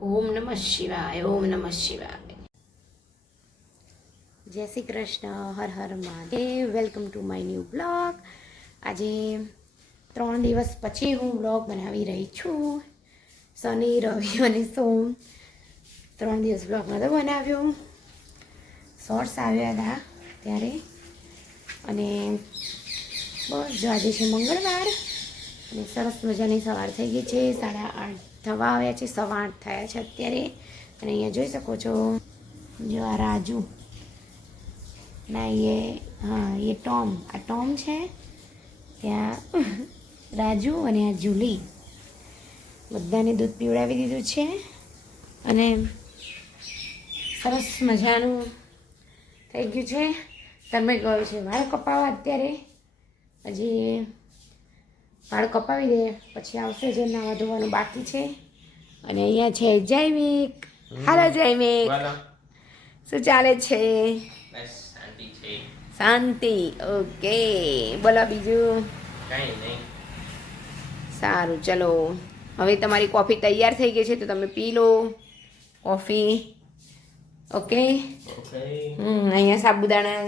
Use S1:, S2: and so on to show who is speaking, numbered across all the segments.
S1: ઓમ નમઃ શિવાય ઓમ નમઃ શિવાય જય શ્રી કૃષ્ણ હર હર Mahadev welcome to my new blog આજે ત્રણ દિવસ પછી હું બ્લોગ બનાવી રહી છું। શનિ, રવિ અને સોમ ત્રણ દિવસ બ્લોગ નહોતો બનાવ્યો। શોર્ટ્સ આવ્યા હતા ત્યારે અને બસ જો આજે છે મંગળવાર અને સરસ મજાની સવાર થઈ ગઈ છે, સાડા આઠ થવા આવ્યા છે સવા આઠ થયા છે અત્યારે. અને અહીંયા જોઈ શકો છો, જો આ રાજુ. ના, એ, હા, એ ટોમ. આ ટોમ છે, ત્યાં રાજુ અને આ જુલી. બધાને દૂધ પીવડાવી દીધું છે. અને સરસ મજાનું થઈ ગયું છે. તમે ગયો છે વાળ કપાવા અત્યારે. હજી વાળ કપાવી દે પછી આવશે જે નાવા ધોવાનું બાકી છે. અને અહીંયા છે જૈવિક. હાલો જૈવિક. શું ચાલે છે?
S2: શાંતિ
S1: ઓકે. બોલો બીજું. સારું ચલો. હવે તમારી કોફી તૈયાર થઈ ગઈ છે તો તમે પી લો કોફી. ઓકે?
S2: ઓકે.
S1: હમ અહીંયા સાબુદાણા.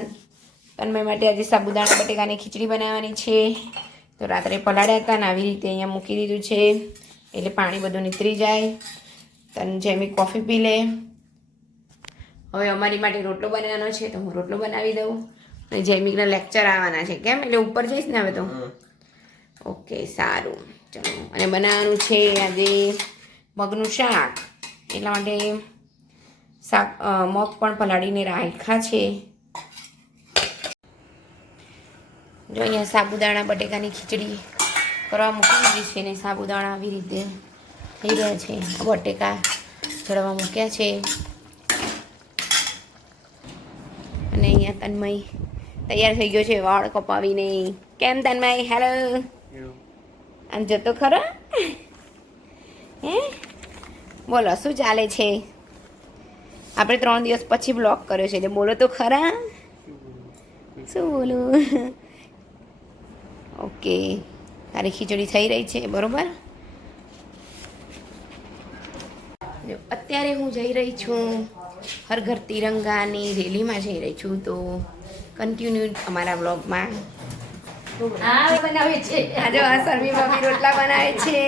S1: તન્મય માટે આજે સાબુદાણા બટેકાની ખીચડી બનાવવાની છે. તો રાત્રે પલાળ્યા હતા ને આવી રીતે અહીંયા મૂકી દીધું છે. એટલે પાણી બધું નીતરી જાય. તને જેમી કોફી પી લે. હવે અમારી માટે રોટલો બનાવવાનો છે તો હું રોટલો બનાવી દઉં. અને જૈમિકના લેક્ચર આવવાના છે કેમ? એટલે ઉપર જઈશ ને હવે તો? ઓકે સારું. ચલો અને બનાવવાનું છે આજે મગનું શાક. એટલા માટે શાક મગ પણ પલાળીને રાખ્યા છે. જો અહીંયા સાબુદાણા, બટેકાની ખીચડી કરવા મૂકી દીધી છે ને સાબુદાણા આવી રીતે થઈ રહ્યા છે. બટેકા ચડવા મૂક્યા છે. અને અહીંયા તન્મય તૈયાર થઈ ગયો છે વાળ કપાવીને. કેમ તન્મય? હેલો આમ જતો ખરો? હે? બોલો, શું ચાલે છે? આપણે ત્રણ દિવસ પછી બ્લોક કર્યો છે, એટલે બોલો તો ખરા. શું બોલું? ઓકે. તારી ખીચડી થઈ રહી છે બરોબર? જો, અત્યારે હું જઈ રહી છું હર ઘર તિરંગાની રેલીમાં જઈ રહી છું તો કન્ટિન્યુ અમારા બ્લોગમાં
S3: બનાવે છે.
S1: આજે શર્મી મમ્મી રોટલા બનાવે છે.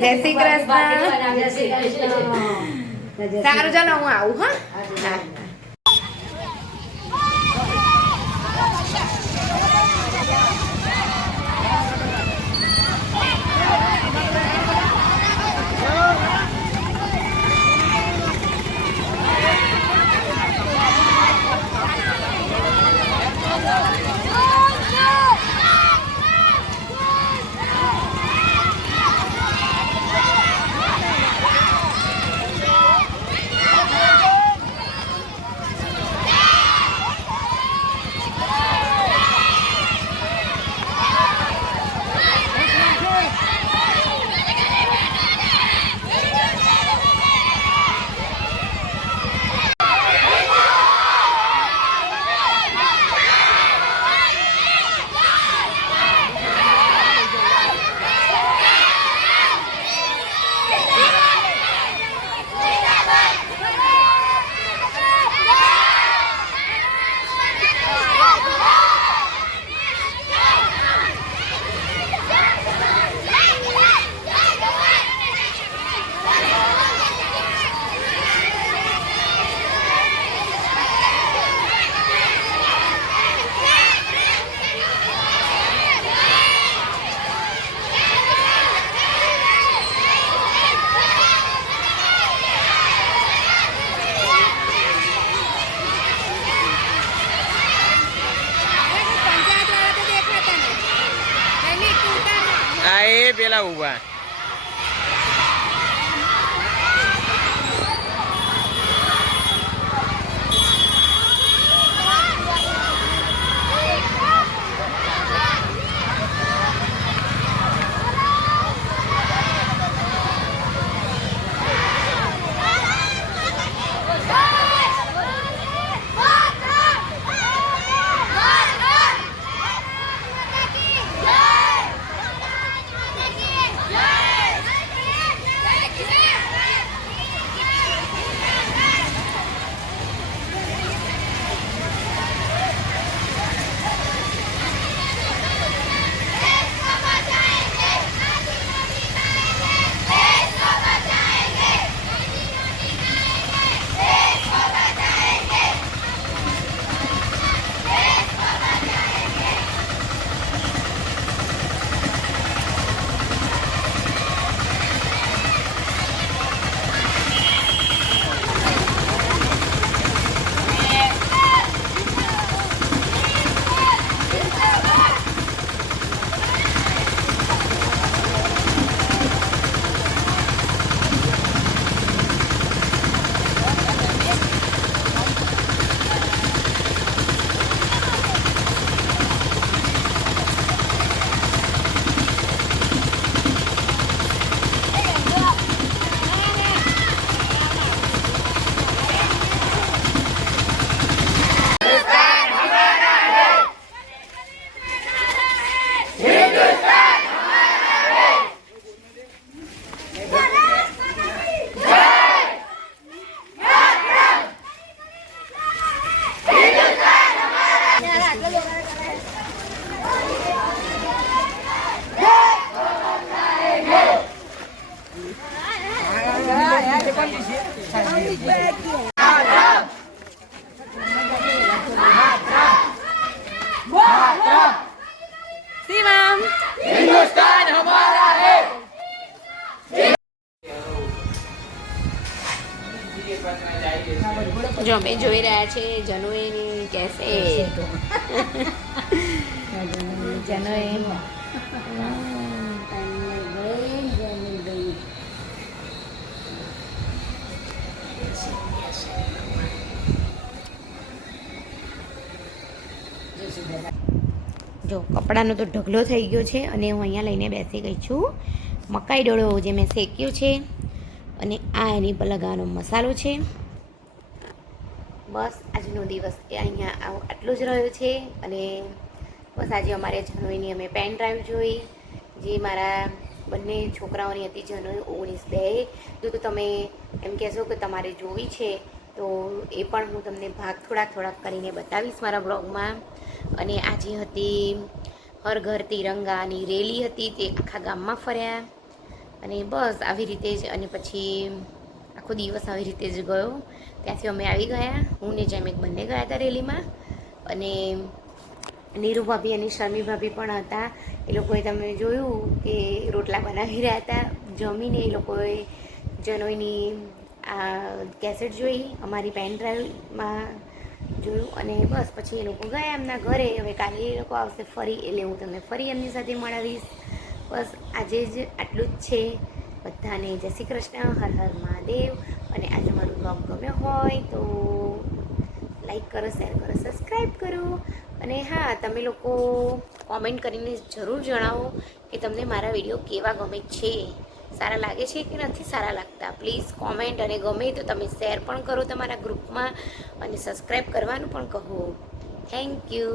S1: જય શ્રી કૃષ્ણ. સારું ચાલો હું આવું હા? હા
S2: એ પેલા ઊભા
S4: हिंदुस्तान हमारा है।
S1: જો અમે જોઈ રહ્યા છે જનુએની કેફે જનુએ જો, કપડાનો તો ઢગલો થઈ ગયો છે અને હું અહીંયા લઈને બેસી ગઈ છું. મકાઈ ડોળો જે મેં શેક્યો છે અને આ એની પલગાનો મસાલો છે. બસ, આજનો દિવસ એ અહીંયા આવો, આટલો જ રહ્યો છે અને બસ આજે અમારે જનોઈની અમે પેન ડ્રાઈવ જોઈ, જે મારા બંને છોકરાઓની હતી, જનોઈ ઓગણીસ બે. તો તમે એમ કહેશો કે તમારે જોવી છે, તો એ પણ હું તમને ભાગ થોડાક થોડાક કરીને બતાવીશ મારા બ્લોગમાં અને આજે હતી હર ઘર તિરંગાની રેલી હતી તે આખા ગામમાં ફર્યા. અને બસ આવી રીતે જ અને પછી આખો દિવસ આવી રીતે જ ગયો. ત્યાંથી અમે આવી ગયા. હું ને જેમ એક બંને ગયા હતા રેલીમાં. અને નીરુ ભાભી અને શર્મી ભાભી પણ હતા. એ લોકોએ તમે જોયું કે રોટલા બનાવી રહ્યા હતા. જમીને એ લોકોએ જનોઈની આ કેસેટ જોઈ. અમારી પેન ડ્રાઈવમાં જોયું અને બસ પછી એ લોકો ગયા એમના ઘરે. હવે કાલે એ લોકો આવશે ફરી, એટલે હું તમને ફરી એમની સાથે મળાવીશ. બસ આજે જ આટલું જ છે. બધાને જય શ્રી કૃષ્ણ, હર હર મહાદેવ. અને આજે મારું બ્લોગ ગમ્યો હોય તો લાઈક કરો શેર કરો સબસ્ક્રાઈબ કરો. અને હા, તમે લોકો કોમેન્ટ કરીને જરૂર જણાવો કે તમને મારા વીડિયો કેવા ગમે છે. સારા લાગે છે કે નથી સારા લાગતા? પ્લીઝ કોમેન્ટ અને ગમે તો તમે શેર પણ કરો તમારા ગ્રુપમાં અને સબસ્ક્રાઈબ કરવાનું પણ કહો. Thank you